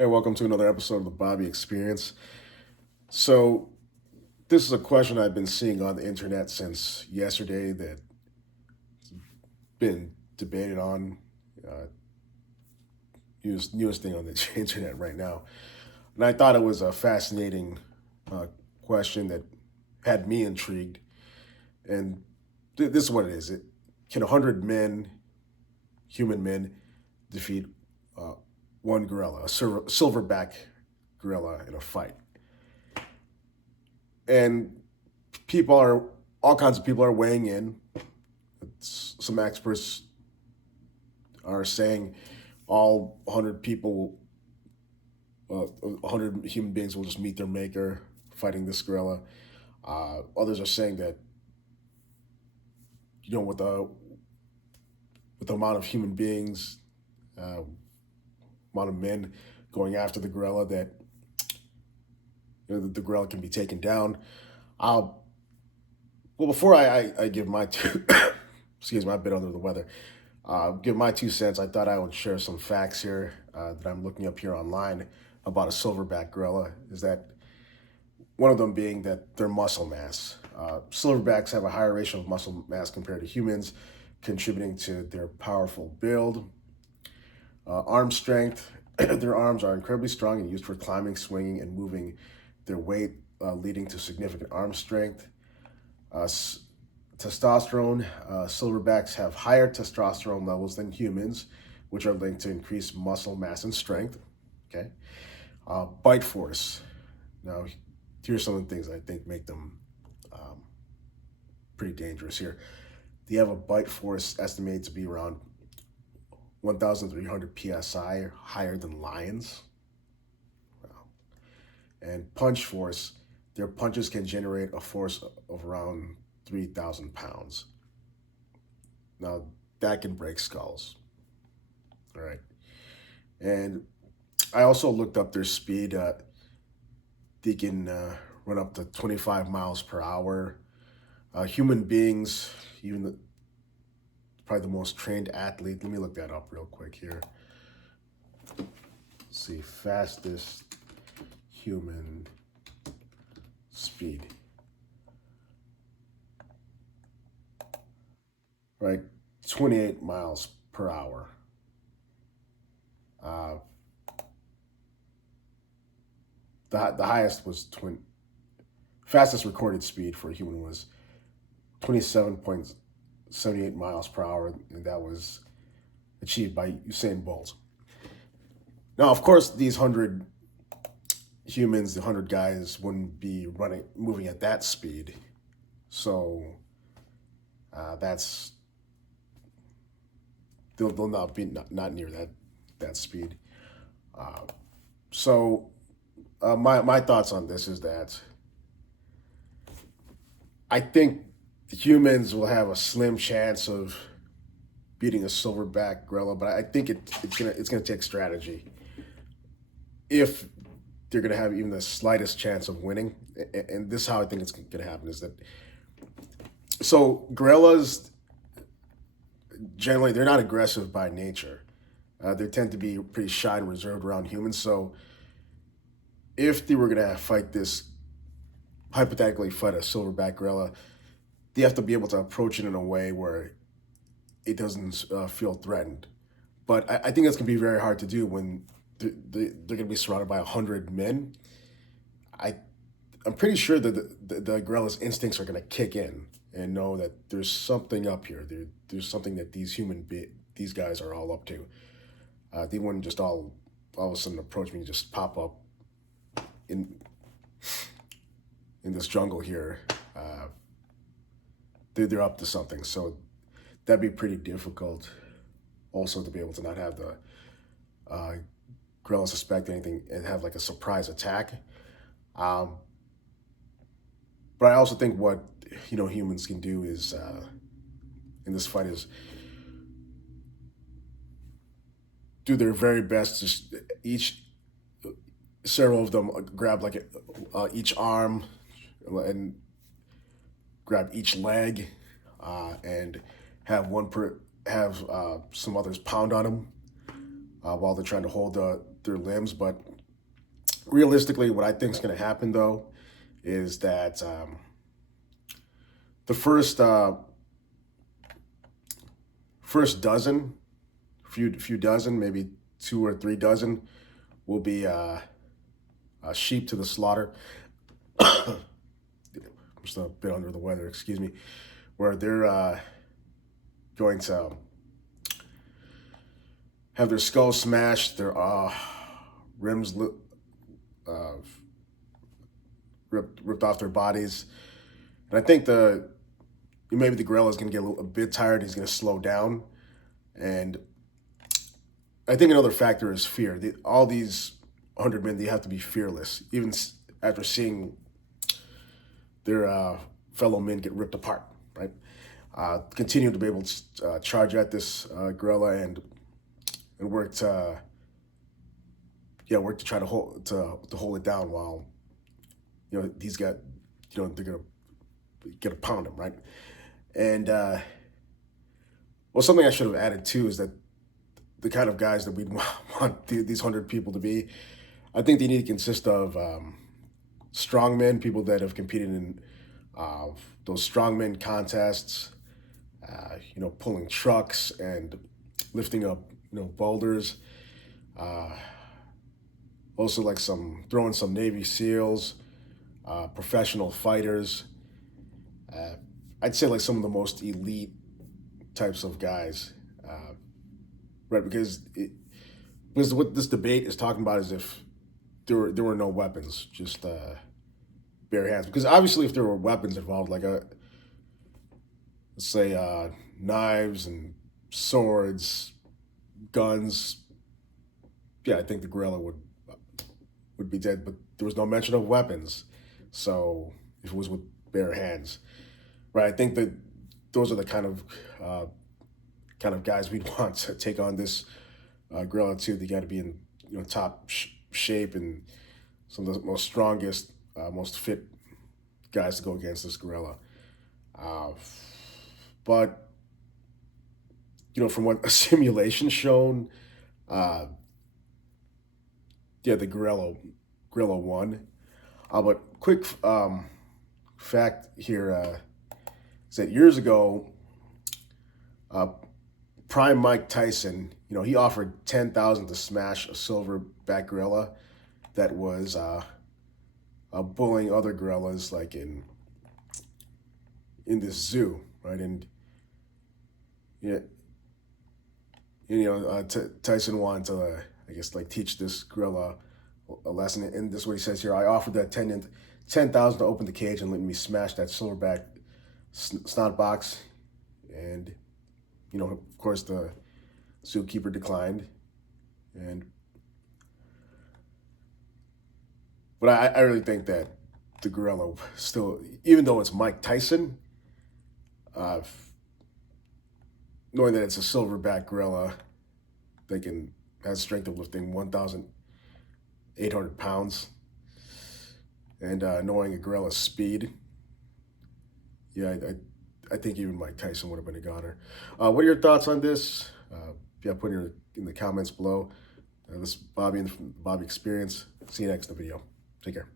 Hey, welcome to another episode of the Bobby Experience. So, this is a question I've been seeing on the internet since yesterday that been debated on, uh, newest thing on the internet right now. And I thought it was a fascinating uh, question that had me intrigued. And this is what it is: can 100 human men, defeat uh, one gorilla, a silverback gorilla, in a fight? And people are all kinds of people are weighing in. Some experts are saying all 100 people, 100 human beings will just meet their maker fighting this gorilla. Others are saying that with the amount of human beings, uh, amount of men going after the gorilla, that the gorilla can be taken down. Uh, well, before I give my two, excuse me, I'm a bit under the weather. Give my 2 cents. I thought I would share some facts here that I'm looking up here online about a silverback gorilla. Is that one of them being that their muscle mass. Silverbacks have a higher ratio of muscle mass compared to humans, contributing to their powerful build. Arm strength. Their arms are incredibly strong and used for climbing, swinging, and moving their weight, leading to significant arm strength. Uh, Testosterone. Silverbacks have higher testosterone levels than humans, which are linked to increased muscle mass and strength. Okay. Bite force. Now, here's some of the things I think make them um, pretty dangerous here. They have a bite force estimated to be around 1,300 psi, higher than lions. Wow. And punch force. Their punches can generate a force of around 3,000 pounds. Now, that can break skulls. All right. And I also looked up their speed. They can run up to 25 miles per hour. Human beings, probably the most trained athlete. Let me look that up real quick here. Let's see, fastest human speed. Right, 28 miles per hour. Uh, the highest was fastest recorded speed for a human was 27.78 miles per hour, and that was achieved by Usain Bolt. Now, of course, these 100 guys wouldn't be moving at that speed. So that's they'll not be not near that speed. Uh, so my thoughts on this is that I think the humans will have a slim chance of beating a silverback gorilla, but I think it's gonna take strategy if they're gonna have even the slightest chance of winning. And this is how I think it's gonna happen: is that gorillas generally they're not aggressive by nature. They tend to be pretty shy and reserved around humans. So if they were gonna hypothetically fight a silverback gorilla, they have to be able to approach it in a way where it doesn't feel threatened. But I think that's gonna be very hard to do when they're gonna be surrounded by 100 men. I I'm pretty sure that the gorilla's instincts are gonna kick in and know that there's something up here. There's something that these guys are all up to. They wouldn't just all of a sudden approach me and just pop up in in this jungle here. They're up to something. So that'd be pretty difficult. Also, to be able to not have the uh, gorilla suspect anything and have like a surprise attack. Um, but I also think what humans can do is in this fight is do their very best to each several of them grab like each arm and grab each leg and have some others pound on them while they're trying to hold their limbs. But realistically, what I think is going to happen though is that the first dozen, few dozen, maybe 2 or 3 dozen, will be sheep to the slaughter. I'm just a bit under the weather, excuse me, where they're going to have their skulls smashed, their rims uh, ripped off their bodies. And I think maybe the gorilla is going to get a bit tired. He's going to slow down. And I think another factor is fear. All these 100 men, they have to be fearless, even after seeing their fellow men get ripped apart, right? Continue to be able to charge at this gorilla and work to try to hold it down while they're gonna get a pound him, right? And well, something I should have added too is that the kind of guys that we'd want these 100 people to be, I think they need to consist of strongmen, people that have competed in those strongmen contests, pulling trucks and lifting up, boulders. Also, like throwing some Navy SEALs, professional fighters. I'd say like some of the most elite types of guys, right? Because what this debate is talking about is if there were no weapons, just bare hands. Because obviously, if there were weapons involved, like let's say knives and swords, guns, yeah, I think the gorilla would be dead. But there was no mention of weapons, so if it was with bare hands, right? I think that those are the kind of guys we'd want to take on this gorilla too. They got to be in top shape and some of the most strongest, most fit guys to go against this gorilla. But from what a simulation shown, the gorilla won. But quick fact here is that years ago, Prime Mike Tyson, he offered $10,000 to smash a silverback gorilla that was bullying other gorillas, like in this zoo, right? And Tyson wanted to, I guess, like teach this gorilla a lesson. And this is what he says here: I offered that $10,000 to open the cage and let me smash that silverback snot box, and of course the zookeeper declined. But I really think that the gorilla still, even though it's Mike Tyson, knowing that it's a silverback gorilla that has strength of lifting 1,800 pounds, and knowing a gorilla's speed, yeah, I think even Mike Tyson would have been a goner. What are your thoughts on this? Put in the comments below. This is Bobby and the Bobby Experience. See you next video. Take care.